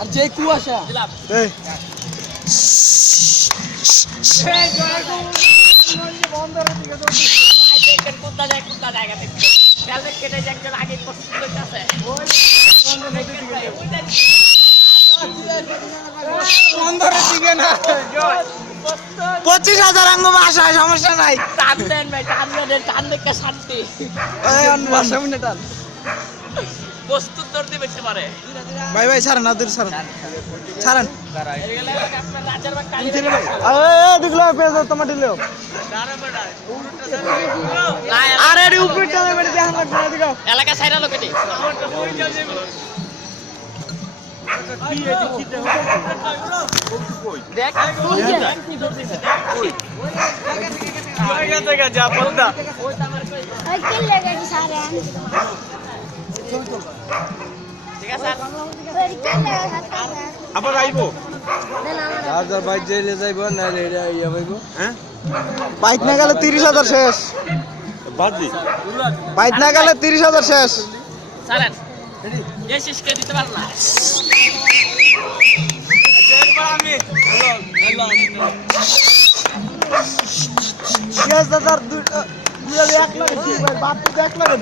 আর যে কুয়াশা এই বন্দরের দিকে না 25,000 আঙ্গ বাসায় সমস্যা নাই ভাই ভাই ছাড়েন না দূর ছাড়েন ছাড়েন দেখলো তোমার দিলেও আরে উপরে টানে মেরে দেখান লাগবে না দিগো এলাকা সাইরা লোকেটি দেখ কি ধরতেছে যা বলদা ঠিক আছে আবার আইবো যার বাইক জেলে যাইবো না ইয়া পাইবো হ্যাঁ বাইক না গেলে 30,000 শেষ বাদলি বাইক না গেলে 30,000 শেষ সালেন এই শেষকে দিতে পারল না শেষ দাদার দুইটা এক লাগে বাপ তো এক লাগে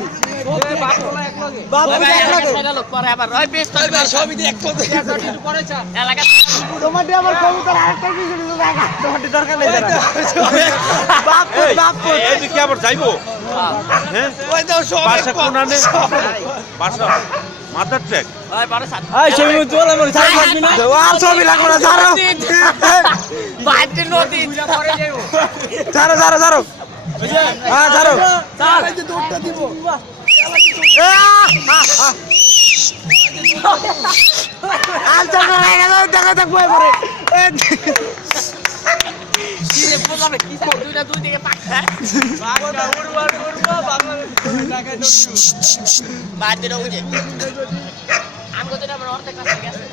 বাপ তো এক লাগে সাইরা লোক পরে আবার ওই বেশ তো সবই দিয়ে এক করে পরে চা এলাকা তোমারটি আমার কবুতর আরেকটা কিছু দিতে দেখা তোমারটি দরকার নেই বাপ এই কি আবার যাইবো হ্যাঁ ওই দাও সব বাসা কোনানে বাসা মাদার ট্র্যাক ওই পরে সাত এই ছবি তোলা মনে ছাড় লাগবি না আর ছবি লাগবে না ছাড়ো বাইতে নদী পরে যাইবো ছাড়ো ছাড়ো ছাড়ো হ্যাঁ ছাড়ো ছাড় এই যে দৌড়টা দিব আর চাকা লাগে না দেখা দেখ বই পড়ে কি রে বলবে কি দুইটা দুই দিকে পাক হ্যাঁ বাইতে রও যে আমগো তো আমরা অর্ধেক কাছে গেছে